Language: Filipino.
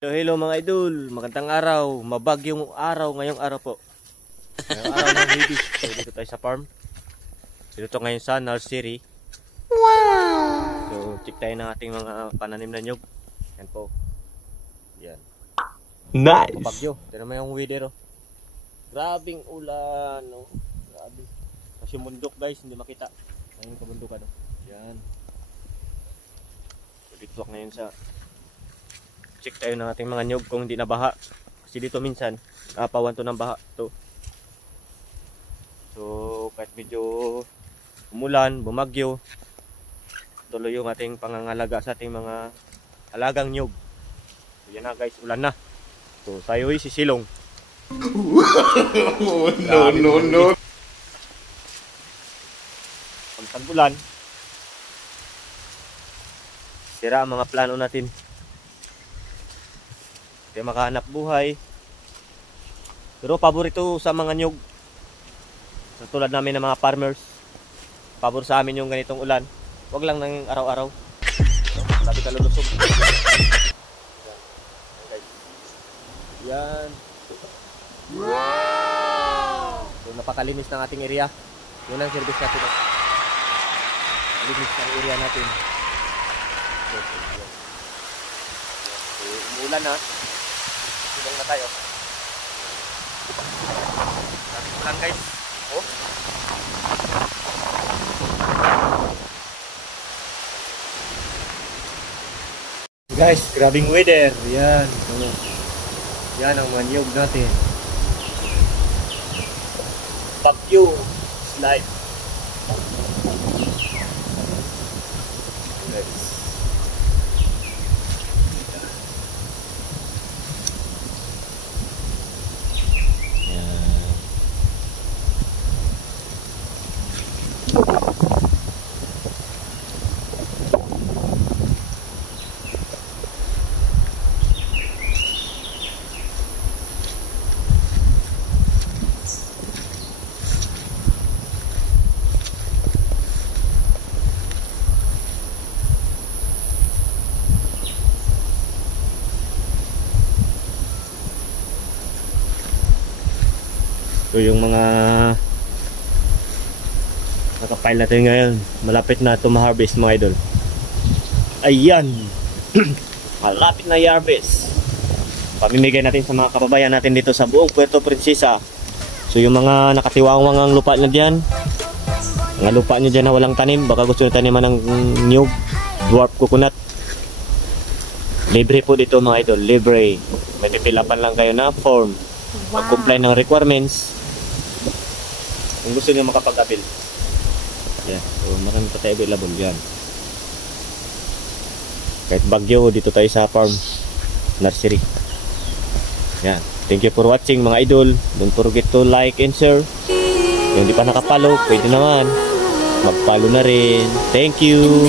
Hello mga idol, magandang araw, mabagyong araw ngayong araw po. Ngayong araw ng Hibis. So dito tayo sa farm. Dito ngayon sa nursery. Wow! So check tayo ng ating mga pananim na nyug. Yan po. Yan. Nice! Mabagyo. Tignan mo yung weather oh. Grabing ulan oh. Grabe. Kasi bundok guys, hindi makita. Ngayon kabundukan oh. Yan. So dito ngayon sa check tayo ng ating mga nyug kung hindi na baha. Kasi dito minsan, nakapawan to ng baha to. So, kahit medyo umulan, bumagyo, tuloy yung ating pangangalaga sa ating mga alagang nyug. So, yan na guys, ulan na. So, tayo'y sisilong. No. Pag ulan, sira ang mga plano natin. Kaya makahanap buhay. Pero paborito sa mga nyug. Sa tulad namin ng mga farmers. Pabor sa amin yung ganitong ulan. Huwag lang ng araw-araw. Sabi ka lulusog. Yan. Wow! So napakalinis ng ating area. Yun ang service natin. Linis ng area natin. So, umulan na. Silong na tayo. Grabe ulan guys. Oh. Guys, grabing weather. Yan. Yan ang mga niyog natin. Bagyo. Slide. Guys. So yung mga nakapile natin ngayon, malapit na ito ma-harvest mga idol. Ayan. Malapit na i-harvest. Pamimigay natin sa mga kababayan natin dito sa buong Puerto Princesa. So yung mga nakatiwangwang ang lupa na dyan, mga lupa nyo dyan na walang tanim, baka gusto nyo taniman ng nyug, dwarf coconut, libre po dito mga idol, libre. May pipilapan lang kayo na form, mag-comply ng requirements. Kung gusto nyo makapag-avail. Yan. So marami pa tayo available. Yan. Kahit bagyo, dito tayo sa farm nursery. Yan. Thank you for watching mga idol. Don't forget to like and share. Kung hindi pa nakapalo, pwede naman mag-follow na rin. Thank you.